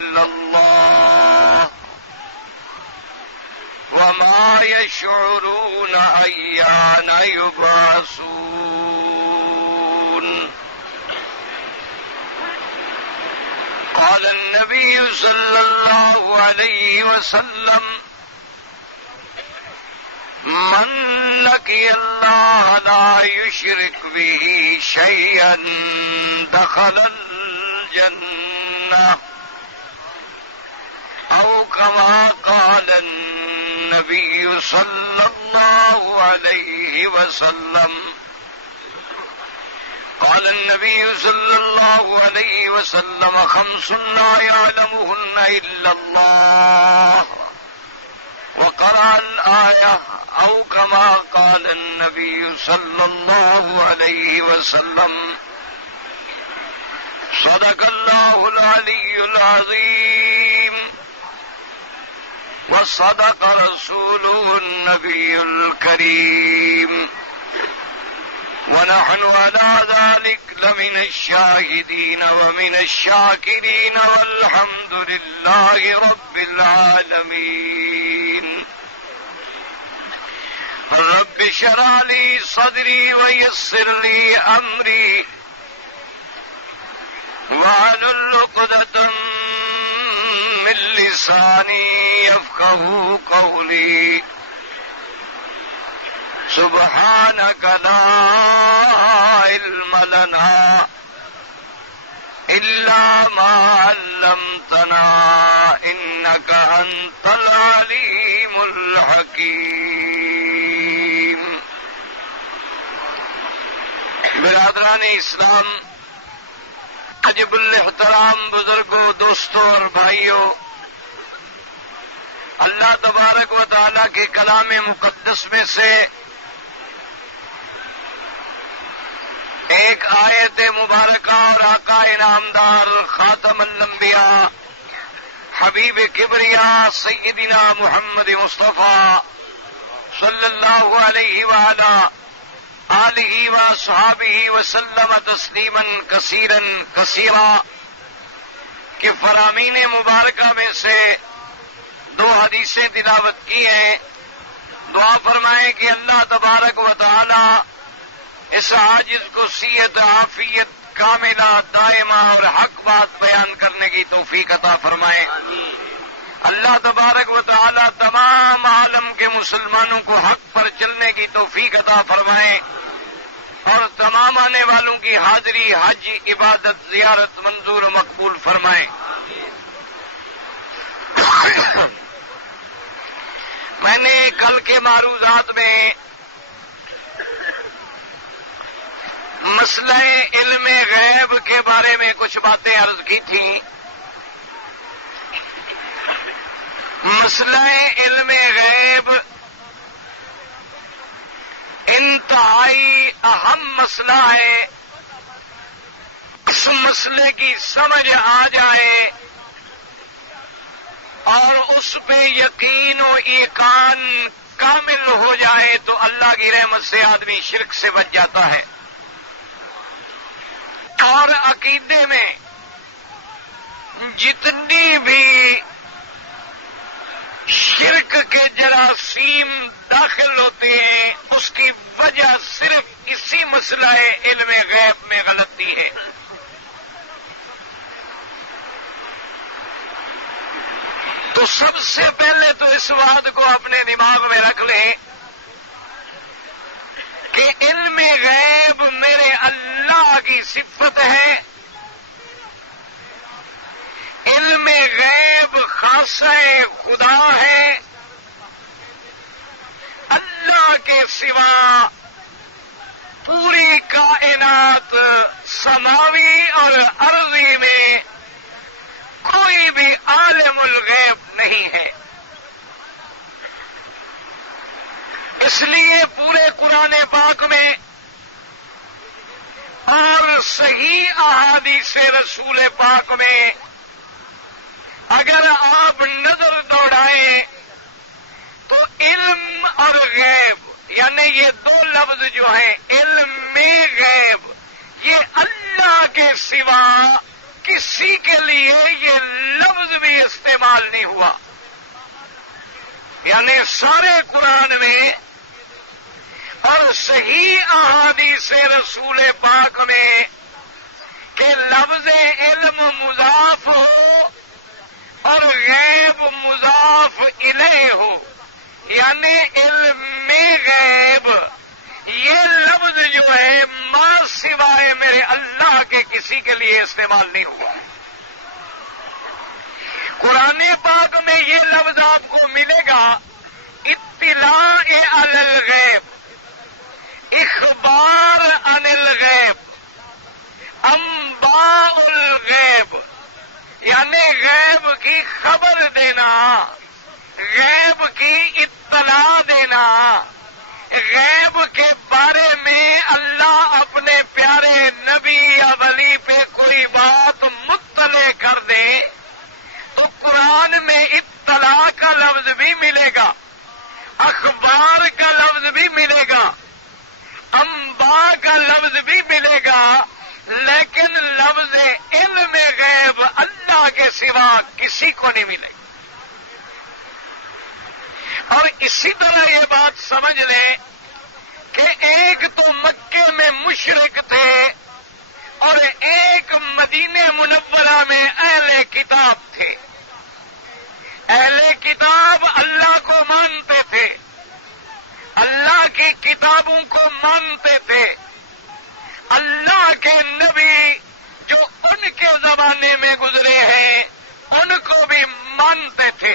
إلا الله وما يشعرون أيان يبعثون. قال النبي صلى الله عليه وسلم: من لقي الله لا يشرك به شيئا دخل الجنة، أو كما قال النبي صلى الله عليه وسلم. قال النبي صلى الله عليه وسلم: خمس لا يعلمهن إلا الله. وقرأ الآية أو كما قال النبي صلى الله عليه وسلم. صدق الله العلي العظيم وصدق رسوله النبي الكريم، ونحن على ذلك لمن الشاهدين ومن الشاكرين، والحمد لله رب العالمين. رب اشرح لي صدري ويسر لي أمري واحلل عقدة من لساني يفقهوا قولي. سبحانك لا علم لنا إلا ما علمتنا إنك أنت العليم الحكيم. برادران اسلام، عجب الاحترام بزرگوں، دوستوں اور بھائیوں، اللہ تبارک و تعالیٰ کے کلام مقدس میں سے ایک آیت مبارکہ اور آقا انعامدار خاتم الانبیاء حبیب کبریا سیدنا محمد مصطفیٰ صلی اللہ علیہ وآلہ آلہ وصحابہ وسلم تسلیما کثیرا کثیرا کہ فرامین مبارکہ میں سے دو حدیثیں تلاوت کی ہیں. دعا فرمائیں کہ اللہ تبارک و تعالی اس عاجز کو صحت عافیت کاملہ دائمہ اور حق بات بیان کرنے کی توفیق عطا فرمائے. اللہ تبارک و تعالی تمام عالم کے مسلمانوں کو حق پر چلنے کی توفیق عطا فرمائے اور تمام آنے والوں کی حاضری، حج، عبادت، زیارت منظور و مقبول فرمائے. میں نے کل کے معروضات میں مسئلہ علم غیب کے بارے میں کچھ باتیں عرض کی تھی. مسئلہ علم غیب انتہائی اہم مسئلہ ہے. اس مسئلے کی سمجھ آ جائے اور اس پہ یقین و ایقان کامل ہو جائے تو اللہ کی رحمت سے آدمی شرک سے بچ جاتا ہے. اور عقیدے میں جتنی بھی شرک کے جراثیم داخل ہوتے ہیں اس کی وجہ صرف اسی مسئلہ علم غیب میں غلطی ہے. تو سب سے پہلے تو اس بات کو اپنے دماغ میں رکھ لیں کہ علم غیب میرے اللہ کی صفت ہے. علم غیب خاصہ خدا ہے. اللہ کے سوا پوری کائنات سماوی اور ارضی میں کوئی بھی عالم الغیب نہیں ہے. اس لیے پورے قرآن پاک میں اور صحیح احادیث رسول پاک میں اگر آپ نظر دوڑائیں تو علم اور غیب یعنی یہ دو لفظ جو ہیں علم میں غیب، یہ اللہ کے سوا کسی کے لیے یہ لفظ استعمال نہیں ہوا، یعنی سارے قرآن میں اور صحیح احادیث رسول پاک میں کہ لفظ علم مضاف ہو اور غیب مضاف الیہ ہو، یعنی علم غیب یہ لفظ جو ہے ما سوائے میرے اللہ کے کسی کے لیے استعمال نہیں ہوا۔ قرآن پاک میں یہ لفظ آپ کو ملے گا اطلاع علی الغیب، اخبار عن الغیب، انباء الغیب، یعنی غیب کی خبر دینا، غیب کی اطلاع دینا، غیب کے بارے میں اللہ اپنے پیارے نبی یا ولی پہ کوئی بات مطلع کر دے تو قرآن میں اطلاع کا لفظ بھی ملے گا، اخبار کا لفظ بھی ملے گا، انباء کا لفظ بھی ملے گا، لیکن لفظ علم غیب اللہ کے سوا کسی کو نہیں ملے گا۔ اور اسی طرح یہ بات سمجھ لیں کہ ایک تو مکے میں مشرک تھے اور ایک مدینہ منورہ میں اہل کتاب تھے۔ اہل کتاب اللہ کو مانتے تھے، اللہ کی کتابوں کو مانتے تھے، اللہ کے نبی جو ان کے زمانے میں گزرے ہیں ان کو بھی مانتے تھے،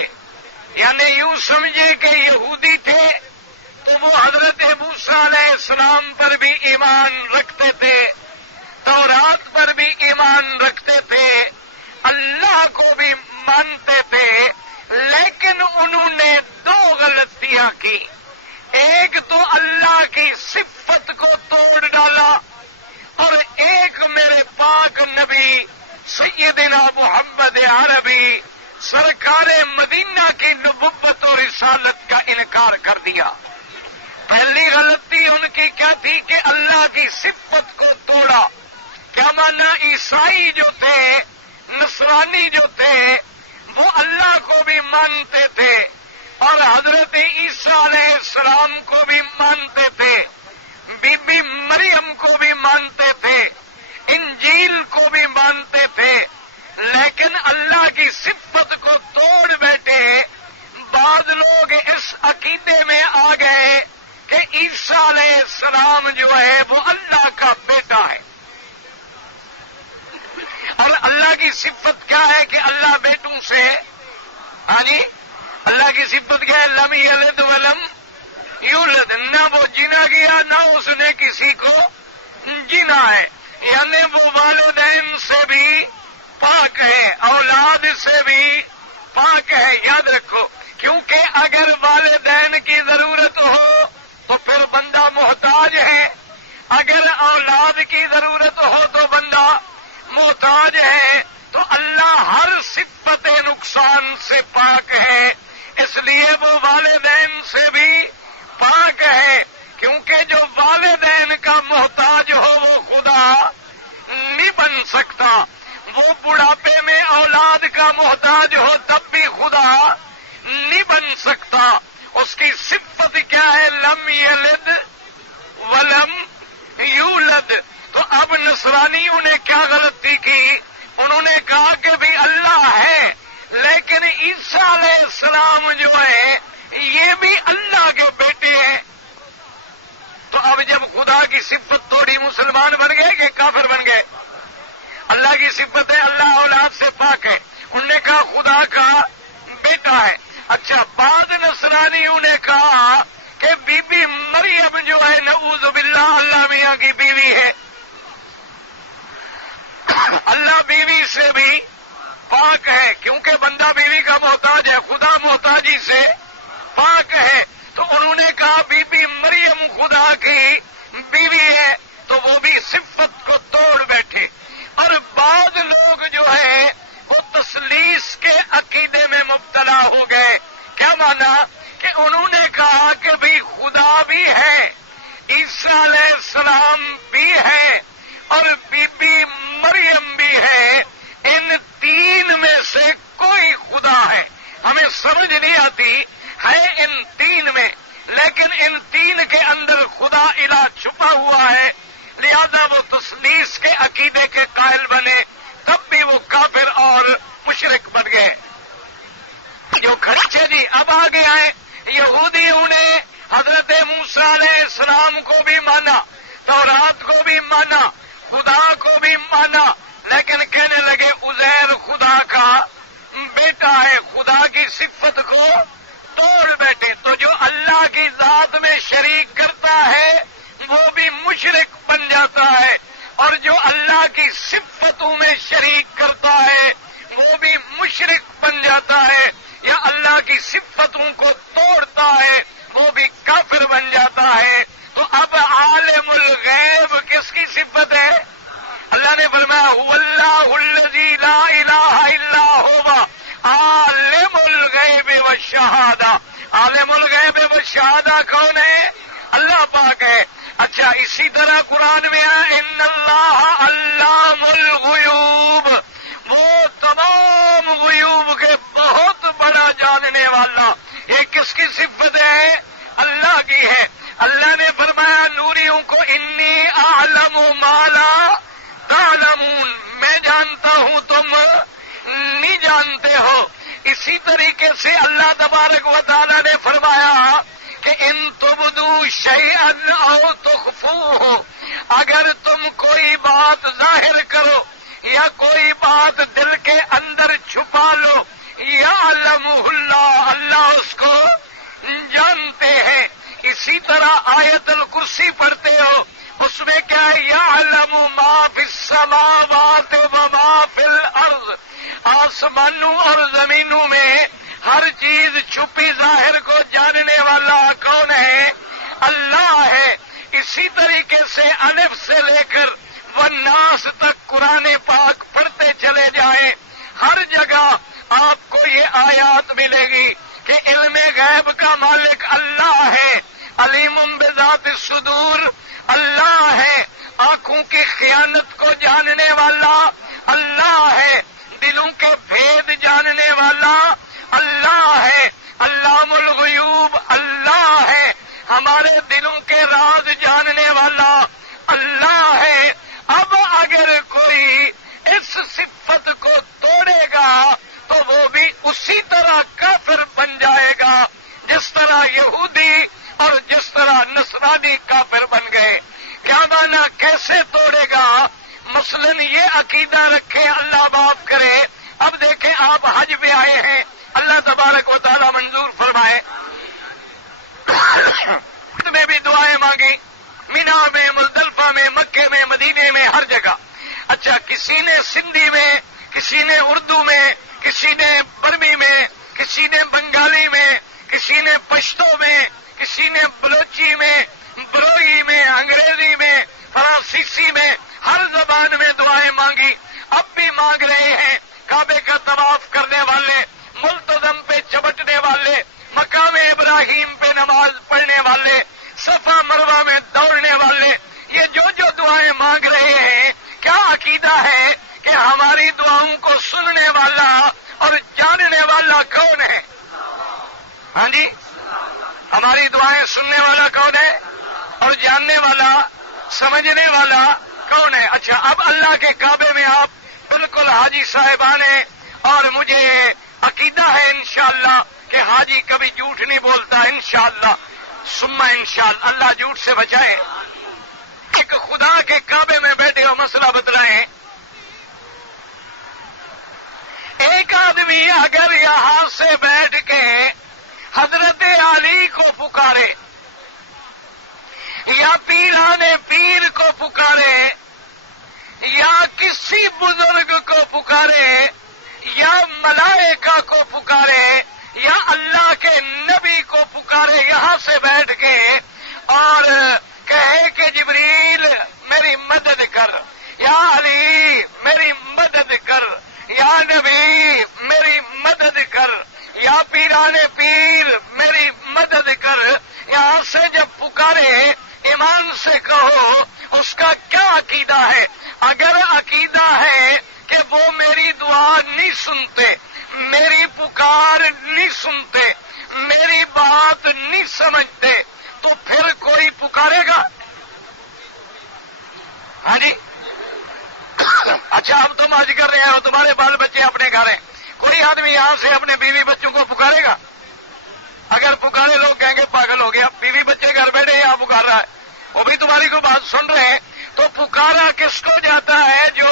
یعنی یوں سمجھے کہ یہودی تھے تو وہ حضرت موسیٰ علیہ السلام پر بھی ایمان رکھتے تھے، تورات پر بھی ایمان رکھتے تھے، اللہ کو بھی مانتے تھے، لیکن انہوں نے دو غلطیاں کی۔ ایک تو اللہ کی صفت کو توڑ ڈالا اور ایک میرے پاک نبی سیدنا محمد عربی سرکار مدینہ کی نبوت و رسالت کا انکار کر دیا۔ پہلی غلطی ان کی کیا تھی کہ اللہ کی صفت کو توڑا۔ کیا مانا؟ عیسائی جو تھے، نصرانی جو تھے، وہ اللہ کو بھی مانتے تھے اور حضرت عیسیٰ علیہ السلام کو بھی مانتے تھے، بی بی مریم کو بھی مانتے تھے، انجیل کو بھی مانتے تھے، لیکن اللہ کی صفت کو توڑ بیٹھے۔ بعض لوگ اس عقیدے میں آ گئے کہ عیسیٰ علیہ السلام جو ہے وہ اللہ کا بیٹا ہے، اور اللہ کی صفت کیا ہے کہ اللہ بیٹوں سے، ہاں جی، اللہ کی صفت کیا ہے؟ لم یلد ولم یولد، نہ وہ جنا گیا نہ اس نے کسی کو جنا ہے، یعنی وہ والدین سے بھی پاک ہے، اولاد سے بھی پاک ہے۔ یاد رکھو، کیونکہ اگر والدین کی ضرورت ہو تو پھر بندہ محتاج ہے، اگر اولاد کی ضرورت ہو تو بندہ محتاج ہے، تو اللہ ہر صفت نقصان سے پاک ہے، اس لیے وہ والدین سے بھی پاک ہے، کیونکہ جو والدین کا محتاج ہو وہ خدا نہیں بن سکتا، وہ بڑھاپے میں اولاد کا محتاج ہو تب بھی خدا نہیں بن سکتا۔ اس کی صفت کیا ہے؟ لم یلد ولم یولد۔ تو اب نصرانیوں نے کیا غلطی کی؟ انہوں نے کہا کہ بھی اللہ ہے لیکن عیسیٰ علیہ السلام جو ہے یہ بھی اللہ کے بیٹے ہیں۔ تو اب جب خدا کی صفت توڑی مسلمان بن گئے کہ کافر بن گئے؟ اللہ کی صفت ہے اللہ اولاد سے پاک ہے، انہوں نے کہا خدا کا بیٹا ہے۔ اچھا، بعض نصرانیوں نے کہا کہ بی بی مریم جو ہے نعوذ باللہ اللہ میاں کی بیوی ہے، اللہ بیوی سے بھی پاک ہے، کیونکہ بندہ بیوی کا محتاج ہے، خدا محتاجی سے پاک ہے۔ تو انہوں نے کہا بی بی مریم خدا کی بیوی ہے، تو وہ بھی صفت کو توڑ بیٹھے۔ اور بعض لوگ جو ہے وہ تثلیث کے عقیدے میں مبتلا ہو گئے۔ کیا مانا؟ کہ انہوں نے کہا کہ بھی خدا بھی ہے، عیسیٰ علیہ السلام بھی ہے اور بی بی مریم بھی ہے، ان تین میں سے کوئی خدا سمجھ نہیں آتی ہے ان تین میں، لیکن ان تین کے اندر خدا الہ چھپا ہوا ہے، لہذا وہ تثلیث کے عقیدے کے قائل بنے، تب بھی وہ کافر اور مشرک بن گئے۔ جو کھڑے جی اب آگے آئے، یہودیوں نے حضرت موسیٰ علیہ السلام کو بھی مانا، تورات کو بھی مانا، خدا کو بھی مانا، لیکن کہنے لگے عزیر خدا کا بیٹا ہے، خدا کی صفت کو توڑ بیٹھے۔ تو جو اللہ کی ذات میں شریک کرتا ہے وہ بھی مشرک بن جاتا ہے، اور جو اللہ کی صفتوں میں شریک کرتا ہے وہ بھی مشرک بن جاتا ہے، یا اللہ کی صفتوں کو توڑتا ہے وہ بھی کافر بن جاتا ہے۔ تو اب عالم الغیب کس کی صفت ہے؟ اللہ نے فرمایا هو اللہ الذی لا الہ الا هو عالم الغیب والشہادہ۔ عالم الغیب والشہادہ کون ہے؟ اللہ پاک ہے۔ اچھا، اسی طرح قرآن میں ہے ان اللہ علام الغیوب، وہ تمام غیوب کے بہت بڑا جاننے والا۔ یہ کس کی صفت ہے؟ اللہ کی ہے۔ اللہ نے فرمایا نوریوں کو انی اعلم ما لا تعلمون، میں جانتا ہوں تم نہیں جانتے ہو۔ اسی طریقے سے اللہ تبارک و تعالی نے فرمایا کہ ان تبدوا شیئا او تخفوہ، اگر تم کوئی بات ظاہر کرو یا کوئی بات دل کے اندر چھپا لو، یعلمہ اللہ، اللہ اس کو جانتے ہیں۔ اسی طرح آیت الکرسی پڑھتے ہو، اس میں کیا ہے؟ یعلم ما فی السماوات و ما فی الارض، آسمانوں اور زمینوں میں ہر چیز چھپی ظاہر کو جاننے والا کون ہے؟ اللہ ہے۔ اسی طریقے سے الف سے لے کر والناس تک قرآن پاک پڑھتے چلے جائیں، ہر جگہ آپ کو یہ آیات ملے گی کہ علم غیب کا مالک اللہ ہے، علیم بذات الصدور اللہ ہے، آنکھوں کی خیانت کو جاننے والا اللہ ہے، دلوں کے بھید جاننے والا اللہ ہے، علام الغیوب اللہ ہے، ہمارے دلوں کے راز جاننے والا اللہ ہے۔ اب اگر کوئی اس صفت کو توڑے گا تو وہ بھی اسی طرح کافر بن جائے گا جس طرح یہودی اور جس طرح نصرانی کافر بن گئے۔ کیا مانا؟ کیسے توڑے گا؟ مثلاً یہ عقیدہ رکھے، اللہ معاف کرے، اب دیکھیں آپ حج میں آئے ہیں، اللہ تبارک و تعالی منظور فرمائے، میں بھی دعائیں مانگی، مینا میں، مزدلفہ میں، مکے میں، مدینے میں، ہر جگہ۔ اچھا، کسی نے سندھی میں، کسی نے اردو میں، کسی نے برمی میں، کسی نے بنگالی میں، کسی نے پشتو میں، کسی نے بلوچی میں، بروئی میں، انگریزی میں، فرانسیسی میں، ہر زبان میں دعائیں مانگی، اب بھی مانگ رہے ہیں۔ کعبے کا طواف کرنے والے، ملتزم پہ چبٹنے والے، مقام ابراہیم پہ نماز پڑھنے والے، صفا مروہ میں دوڑنے والے، یہ جو دعائیں مانگ رہے ہیں، کیا عقیدہ ہے کہ ہماری دعاؤں کو سننے والا اور جاننے والا کون ہے؟ ہاں جی، ہماری دعائیں سننے والا کون ہے اور جاننے والا، سمجھنے والا کون ہے؟ اچھا، اب اللہ کے کعبے میں آپ بالکل حاجی صاحبان ہیں، اور مجھے عقیدہ ہے انشاءاللہ کہ حاجی کبھی جھوٹ نہیں بولتا، انشاءاللہ ثم انشاءاللہ، اللہ جھوٹ سے بچائے۔ ایک خدا کے کعبے میں بیٹھے ہو، مسئلہ بتلائیں، ایک آدمی اگر یہاں سے بیٹھ کے حضرت علی کو پکارے یا پیران پیر کو پکارے یا کسی بزرگ کو پکارے یا ملائکہ کو پکارے یا اللہ کے نبی کو پکارے یہاں سے بیٹھ کے، اور کہے کہ جبریل میری مدد کر، یا علی میری مدد کر، یا نبی میری مدد کر، یا پیران پیر میری مدد کر، یہاں سے جب پکارے ایمان سے کہو اس کا کیا عقیدہ ہے؟ اگر عقیدہ ہے کہ وہ میری دعا نہیں سنتے، میری پکار نہیں سنتے، میری بات نہیں سمجھتے، تو پھر کوئی پکارے گا؟ ہاں جی، اچھا اب تم آج کر رہے ہو، تمہارے بال بچے اپنے گھر ہیں، کوئی آدمی یہاں سے اپنے بیوی بچوں کو پکارے گا؟ اگر پکارے لوگ کہیں گے پاگل ہو گیا، بیوی بچے گھر بیٹھے یہاں پکار رہا ہے، وہ بھی تمہاری کوئی بات سن رہے ہیں، تو پکارا کس کو جاتا ہے؟ جو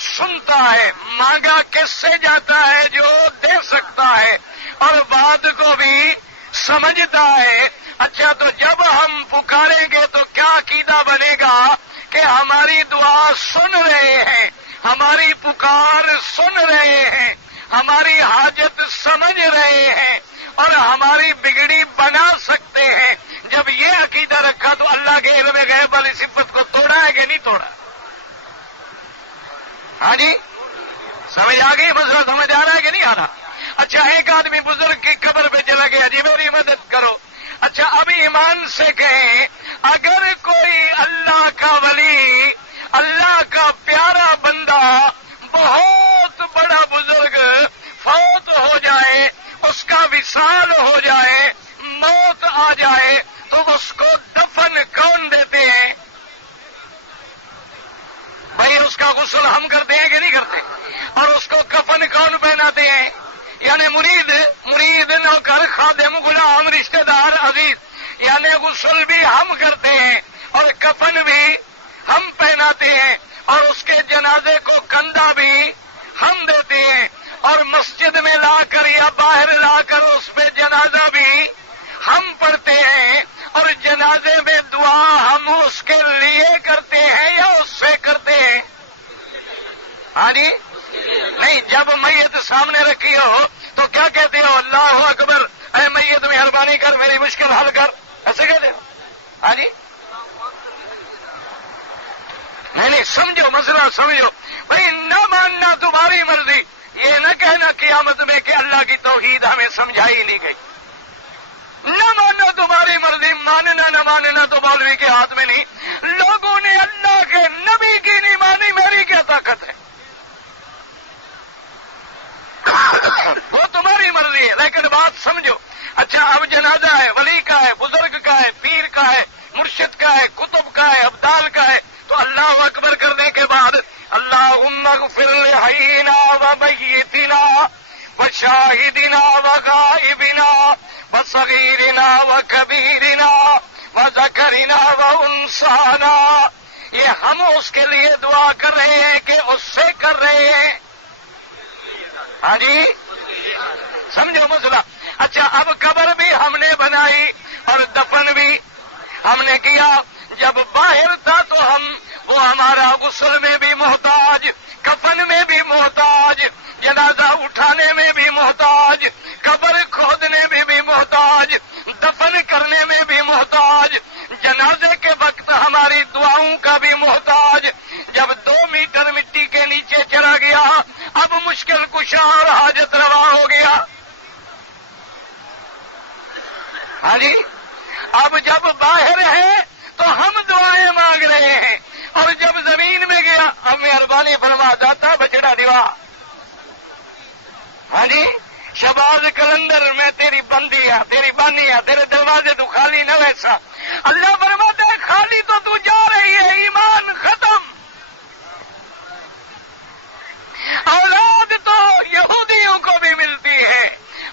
سنتا ہے۔ مانگا کس سے جاتا ہے؟ جو دے سکتا ہے اور بات کو بھی سمجھتا ہے۔ اچھا تو جب ہم پکاریں گے تو کیا عقیدہ بنے گا؟ کہ ہماری دعا سن رہے ہیں، ہماری پکار سن رہے ہیں، ہماری حاجت سمجھ رہے ہیں اور ہماری بگڑی بنا سکتے ہیں۔ جب یہ عقیدہ رکھا تو اللہ کے علم غیب والی صفت کو توڑا ہے کہ نہیں توڑا؟ ہاں جی، سمجھ آ گئی؟ مسئلہ سمجھ آ رہا ہے کہ نہیں آ رہا؟ اچھا ایک آدمی بزرگ کی قبر پہ چلا گیا، جی میری مدد کرو۔ اچھا اب ایمان سے کہیں، اگر کوئی اللہ کا ولی، اللہ کا پیارا بندہ، بہت بڑا بزرگ فوت ہو جائے، اس کا وصال ہو جائے، موت آ جائے، تو اس کو دفن کون دیتے ہیں؟ بھائی اس کا غسل ہم کرتے ہیں کہ نہیں کرتے؟ اور اس کو کفن کون پہناتے ہیں؟ یعنی مرید نوکر خادم غلام رشتہ دار عزیز، یعنی غسل بھی ہم کرتے ہیں اور کفن بھی ہم پہناتے ہیں اور اس کے جنازے کو کندھا بھی ہم دیتے ہیں اور مسجد میں لا کر یا باہر لا کر اس پہ جنازہ بھی ہم پڑھتے ہیں اور جنازے میں دعا ہم اس کے لیے کرتے ہیں یا اس سے کرتے ہیں؟ ہاں جی، نہیں، جب میت سامنے رکھی ہو تو کیا کہتے ہو؟ اللہ اکبر، اے میت مہربانی کر میری مشکل حل کر، ایسے کہتے ہو؟ ہاں جی، نہیں سمجھو مسئلہ سمجھو بھائی، نہ ماننا تمہاری مرضی، یہ نہ کہنا قیامت میں کہ اللہ کی توحید ہمیں سمجھائی نہیں گئی۔ نہ ماننا تمہاری مرضی، ماننا نہ ماننا تو مولوی کے ہاتھ میں نہیں۔ لوگوں نے اللہ کے نبی کی نہیں مانی، میری کیا طاقت ہے؟ وہ تمہاری مرضی ہے، لیکن بات سمجھو۔ اچھا اب جنازہ ہے، ولی کا ہے، بزرگ کا ہے، پیر کا ہے، مرشد کا ہے، کتب کا ہے، ابدال کا ہے، تو اللہ اکبر کرنے کے بعد اللہم اغفر لحینا و میتنا و شاہدنا و غائبنا و صغیرنا و کبیرنا و ذکرنا و انثانا، یہ ہم اس کے لیے دعا کر رہے ہیں کہ اس سے کر رہے ہیں؟ ہاں جی، سمجھو مسئلہ۔ اچھا اب قبر بھی ہم نے بنائی اور دفن بھی ہم نے کیا۔ جب باہر تھا تو وہ ہمارا غسل میں بھی محتاج، کفن میں بھی محتاج، جنازہ اٹھانے میں بھی محتاج، قبر کھودنے میں بھی محتاج، دفن کرنے میں بھی محتاج، جنازے کے وقت ہماری دعاؤں کا بھی محتاج۔ جب 2 میٹر مٹی کے نیچے چلا گیا، اب مشکل کشا اور حاجت روا ہو گیا۔ ہاں جی، اب جب باہر ہے تو ہم دعائیں مانگ رہے ہیں اور جب زمین میں گیا، ہم مہربانی فرما داتا بچڑا دیوا۔ ہاں جی، شباز کلندر میں تیری بندی ہے، تیری بانی ہے، تیرے دروازے تو خالی نہ ویسا۔ اللہ فرماتا ہے خالی تو جا رہی ہے، ایمان ختم۔ اولاد تو یہودیوں کو بھی ملتی ہے،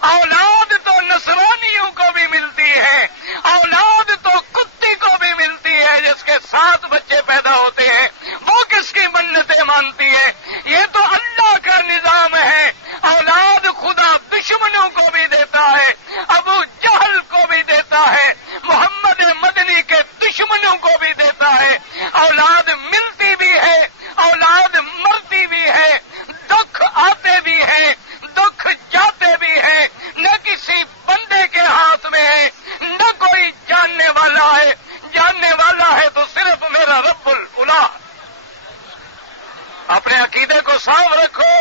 اولاد تو نصرانیوں کو بھی ملتی ہے، اولاد تو کتی کو بھی ملتی ہے جس کے 7 بچے پیدا ہوتے ہیں، وہ کس کی منتیں مانتی ہے؟ یہ تو اللہ کا نظام ہے۔ اولاد خدا دشمنوں کو بھی دیتا ہے، ابو جہل کو بھی دیتا ہے، محمد مدنی کے دشمنوں کو بھی دیتا ہے۔ اولاد ملتی بھی ہے، اولاد مرتی بھی ہے، دکھ آتے بھی ہیں، دکھ جاتے بھی ہیں، نہ کسی بندے کے ہاتھ میں ہے، نہ کوئی جاننے والا ہے۔ جاننے والا ہے تو صرف میرا رب العلا۔ اپنے عقیدے کو صاف رکھو۔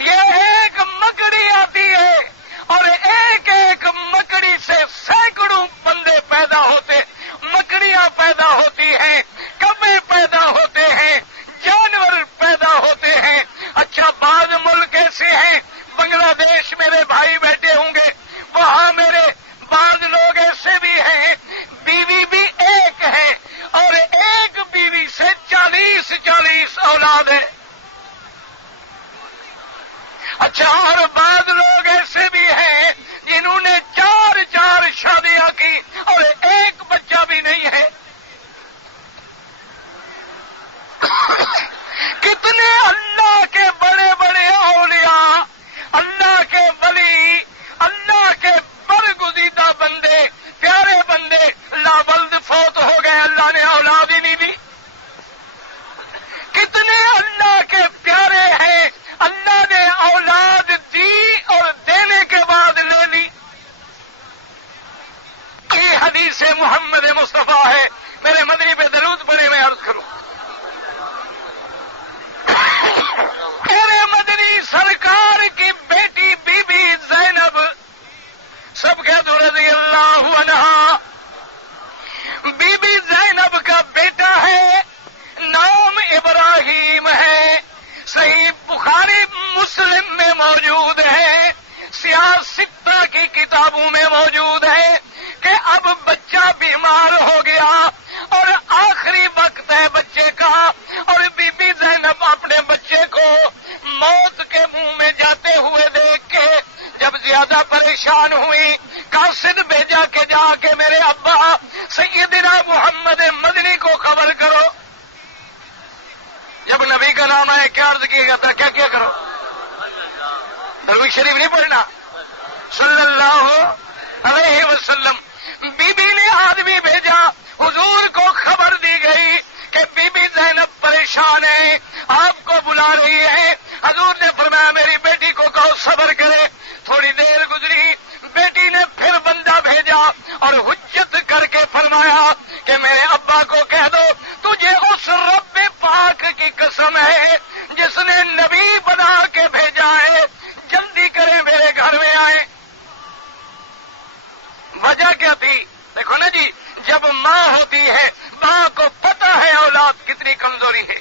یہ ایک مکڑی آتی ہے اور ایک ایک مکڑی سے سینکڑوں بندے پیدا ہوتے، مکڑیاں پیدا ہوتی ہیں، کبے پیدا ہوتے ہیں، جانور پیدا ہوتے ہیں۔ اچھا بعض ملک ایسے ہیں، بنگلہ بنگلہ دیش میرے بھائی بیٹھے ہوں گے، وہاں میرے بعض لوگ ایسے بھی ہیں بیوی بھی ایک ہے اور ایک بیوی سے 40 اولاد ہے۔ اچھا، اور بعض لوگ ایسے بھی ہیں جنہوں نے 4 شادیاں کی اور ایک بچہ بھی نہیں ہے۔ کتنے اللہ کے بڑے بڑے اولیاء، اللہ کے ولی، اللہ کے برگزیدہ بندے، پیارے بندے لاولد فوت ہو گئے، اللہ نے اولاد ہی نہیں دی۔ کتنے اللہ کے پیارے ہیں، اللہ نے اولاد دی اور دینے کے بعد لے لی۔ یہ حدیث محمد مصطفیٰ ہے۔ میرے مدنی پہ درود پڑے، میں عرض کروں، میرے مدنی سرکار کی بیٹی بی بی زینب، سب کہہ دو رضی اللہ عنہا، بی بی زینب کا بیٹا ہے، نام ابراہیم ہے، صحیح بخاری مسلم میں موجود ہے، سیاستہ کی کتابوں میں موجود ہے کہ اب بچہ بیمار ہو گیا اور آخری وقت ہے بچے کا، اور بی بی زینب اپنے بچے کو موت کے منہ میں جاتے ہوئے دیکھ کے جب زیادہ پریشان ہوئی، قاصد بھیجا کہ جا کے میرے ابا سیدنا محمد مدنی کو خبر کرو۔ جب نبی کا نام آئے کیا عرض کیے گا تھا، کیا کیا کرو؟ درود شریف نہیں پڑھنا صلی اللہ علیہ وسلم۔ بی بی نے آدمی بھیجا، حضور کو خبر دی گئی کہ بی بی زینب پریشان ہے، آپ کو بلا رہی ہے۔ حضور نے فرمایا میری بیٹی کو کہو صبر کرے۔ تھوڑی دیر گزری، بیٹی نے پھر بندہ بھیجا اور حجت کر کے فرمایا کہ میرے ابا کو کہہ دو تجھے اس رب پاک کی قسم ہے جس نے نبی بنا کے بھیجا ہے، جلدی کرے میرے گھر میں آئے۔ وجہ کیا تھی؟ دیکھو نا جی، جب ماں ہوتی ہے، ماں کو پتہ ہے اولاد کتنی کمزوری ہے،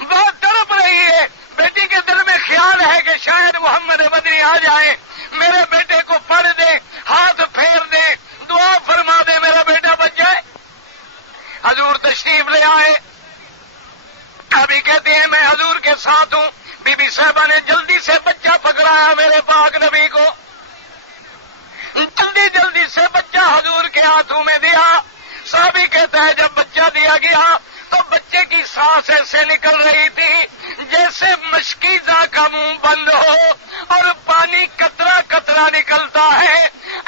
بہت تڑپ رہی ہے، بیٹی کے دل میں خیال ہے کہ شاید محمد مدنی آ جائے، میرے بیٹے کو پڑھ دے، ہاتھ پھیر دے، دعا فرما دے، میرا بیٹا بچ جائے۔ حضور تشریف لے آئے، ابھی کہتے ہیں میں حضور کے ساتھ ہوں۔ بی بی صاحبہ نے جلدی سے بچہ پکڑایا میرے پاک نبی کو، جلدی سے بچہ حضور کے ہاتھوں میں دیا۔ صحابی کہتا ہے جب بچہ دیا گیا تو بچے کی سانس ایسے نکل رہی تھی جیسے مشکیزہ کا منہ بند ہو اور پانی قطرہ قطرہ نکلتا ہے،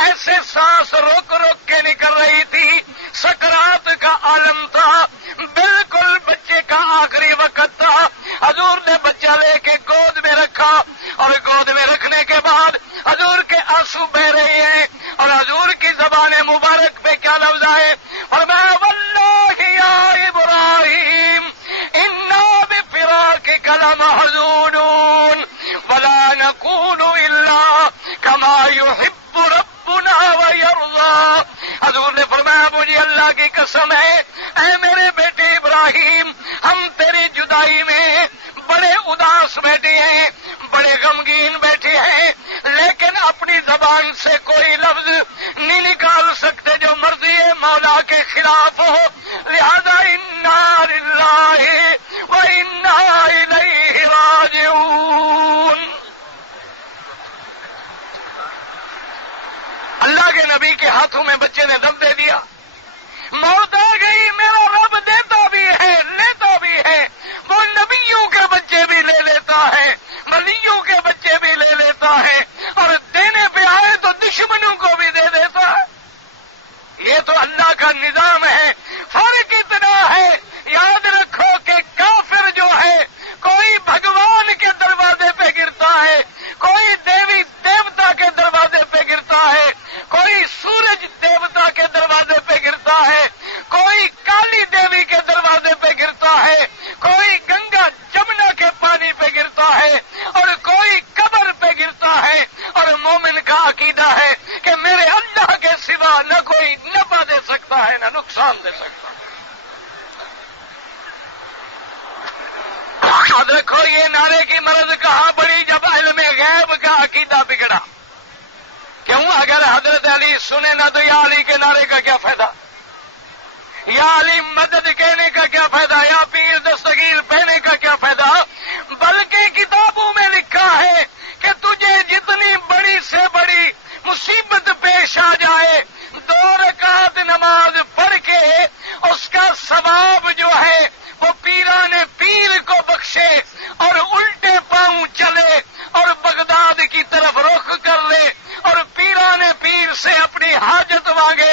ایسے سانس روک روک کے نکل رہی تھی، سکرات کا عالم تھا، بالکل بچے کا آخری وقت تھا۔ حضور نے بچہ لے کے گود میں رکھا اور گود میں رکھنے کے بعد حضور کے آنسو بہ رہے ہیں اور حضور کی زبان مبارک پہ کیا لفظ آئے؟ اور میں واللہ یا ابراہیم انا بفراقک لمحزونون ولا نکون الا کما یحب ربنا ویرضی۔ حضور نے فرمایا مجھے اللہ کی قسم ہے اے میرے بیٹے ابراہیم، ہم تیری جدائی میں بڑے اداس بیٹھے ہیں، بڑے غمگین بیٹھے ہیں، لیکن اپنی زبان سے کوئی لفظ نہیں نکال سکتے جو مرضی مولا کے خلاف ہو، لہذا انا للہ و انا الیہ راجعون۔ اللہ کے نبی کے ہاتھوں میں بچے نے دم دے دیا، موت آ گئی۔ میرا رب دیتا بھی ہے لیتا بھی ہے، وہ نبیوں کے بچے بھی لے لیتا ہے، ولیوں کے بچے بھی لے لیتا ہے، اور دینے پہ آئے تو دشمنوں کو بھی دے دیتا ہے۔ یہ تو اللہ کا نظام ہے۔ فرق اتنا ہے، یاد رکھو کہ کافر جو ہے کوئی بھگوان کے دروازے پہ گرتا ہے، کوئی دیوی دیوتا کے دروازے پہ گرتا ہے، کوئی سورج دیوتا کے دروازے پہ گرتا ہے، کوئی کالی دیوی کے دروازے پہ گرتا ہے، کوئی گنگا جمنا کے پانی پہ گرتا ہے، اور کوئی قبر پہ گرتا ہے۔ اور مومن کا عقیدہ ہے کہ میرے اللہ کے سوا نہ کوئی نفع دے سکتا ہے نہ نقصان دے سکتا ہے۔ دیکھو یہ نعرے کی مرض کہاں بڑی جب علم غیب کا عقیدہ بگڑا. کیوں؟ اگر حضرت علی سنے نہ تو یا علی کے نعرے کا کیا فائدہ، یا علی مدد کہنے کا کیا فائدہ، یا پیر دستگیر پہنے کا کیا فائدہ. بلکہ کتابوں میں لکھا ہے کہ تجھے جتنی بڑی سے بڑی مصیبت پیش آ جائے 2 رکعت نماز پڑھ کے اس کا ثواب جو ہے وہ پیران پیر کو بخشے اور الٹے پاؤں چلے اور بغداد کی طرف رخ کر لے اور پیران پیر سے اپنی حاجت مانگے.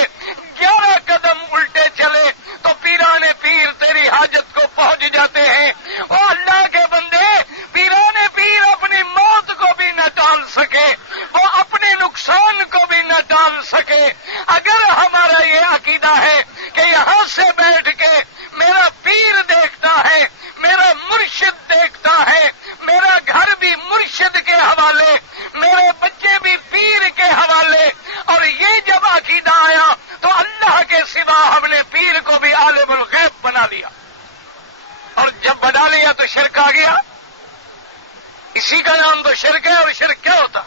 11 قدم الٹے چلے تو پیران پیر تیری حاجت کو پہنچ جاتے ہیں. وہ اللہ کے بندے، پیران پیر اپنی موت کو بھی نہ ٹال سکے، وہ اپنے نقصان کو بھی نہ ٹال سکے. اگر ہمارا یہ عقیدہ ہے کہ یہاں سے بیٹھ کے میرا پیر دیکھتا ہے، میرا مرشد دیکھتا ہے، میرا گھر بھی مرشد کے حوالے، میرے بچے بھی پیر کے حوالے، اور یہ جب عقیدہ آیا تو اللہ کے سوا ہم نے پیر کو بھی عالم الغیب بنا لیا، اور جب بنا لیا تو شرک آ گیا. اسی کا نام تو شرک ہے. اور شرک کیا ہوتا؟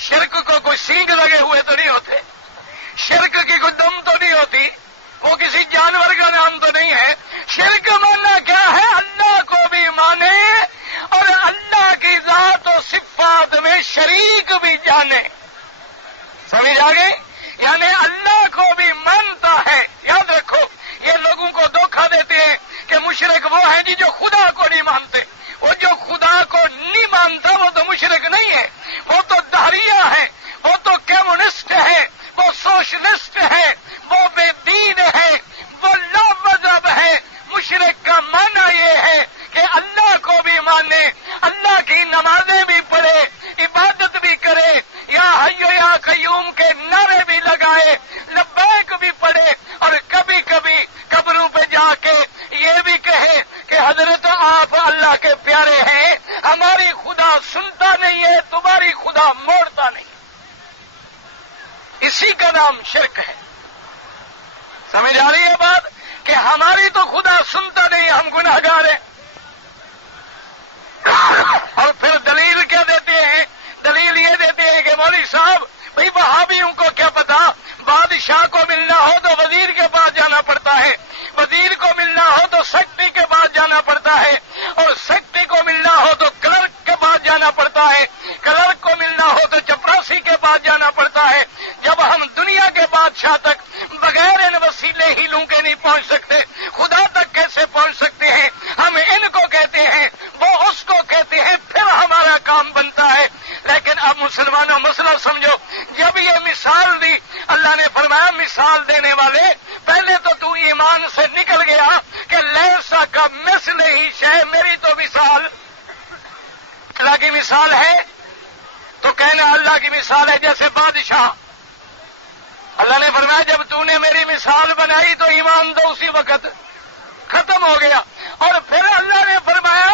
شرک کو کوئی سینگ لگے ہوئے تو نہیں ہوتے، شرک کی کوئی دم تو نہیں ہوتی، وہ کسی جانور کا نام تو نہیں ہے. شرک ماننا کیا ہے؟ اللہ کو بھی مانے اور اللہ کی ذات و صفات میں شریک بھی جانے. سمجھ آ گئی؟ یعنی اللہ کو بھی مانتا ہے. یاد رکھو، یہ لوگوں کو دھوکہ دیتے ہیں کہ مشرک وہ ہیں جی جو خدا کو نہیں مانتے. وہ جو خدا کو نہیں مانتا وہ تو مشرک نہیں ہے، وہ تو دہریہ ہے، وہ تو کمیونسٹ ہے، وہ سوشلسٹ ہے، وہ بے دین ہے، وہ لا مذہب ہے. مشرک کا معنی یہ ہے کہ اللہ کو بھی مانے، اللہ کی نمازیں بھی پڑھے، عبادت بھی کرے، یا حی یا قیوم کے نعرے بھی لگائے، لبیک بھی پڑھے، اور کبھی کبھی قبروں پہ جا کے یہ بھی کہے کہ حضرت آپ اللہ کے پیارے ہیں، ہماری خدا سنتا نہیں ہے، تمہاری خدا موڑتا نہیں. اسی کا نام شرک ہے. سمجھ آ رہی ہے بات؟ کہ ہماری تو خدا سنتا نہیں، ہم گناہگار ہیں. اور پھر دلیل کیا دیتے ہیں؟ دلیل یہ دیتے ہیں کہ مولوی صاحب بھئی وہابیوں کو کیا پتا، بادشاہ کو ملنا ہو تو وزیر کے پاس جانا پڑتا ہے، وزیر کو ملنا ہو تو سیکرٹری کے پاس جانا پڑتا ہے، اور سیکرٹری کو ملنا ہو تو کلرک کے پاس جانا پڑتا ہے، کلرک کو ملنا ہو تو چپراسی کے پاس جانا پڑتا ہے. جب ہم دنیا کے بادشاہ تک بغیر ان وسیلے ہیلوں کے نہیں پہنچ سکتے، خدا تک کیسے پہنچ سکتے ہیں؟ ہم ان کو کہتے ہیں، وہ اس کو کہتے ہیں، پھر ہمارا کام بنتا ہے. لیکن اب مسلمانوں مسئلہ سمجھو، جب یہ مثال دی اللہ نے فرمایا مثال دینے والے، پہلے تو ایمان سے نکل گیا کہ لیسا کا مثل ہی شے، میری تو مثال اللہ کی مثال ہے، تو کہنا اللہ کی مثال ہے جیسے بادشاہ. اللہ نے فرمایا جب تو نے میری مثال بنائی تو ایمان تو اسی وقت ختم ہو گیا. اور پھر اللہ نے فرمایا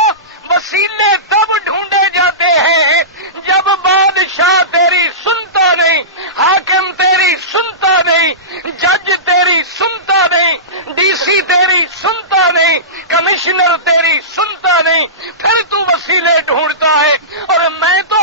وسیلے تب ڈھونڈے جاتے ہیں جب بادشاہ تیری سنتا نہیں، حاکم تیری سنتا نہیں، جج تیری سنتا نہیں، ڈی سی تیری سنتا نہیں، کمشنر تیری سنتا نہیں، پھر تو وسیلے ڈھونڈتا ہے. اور میں تو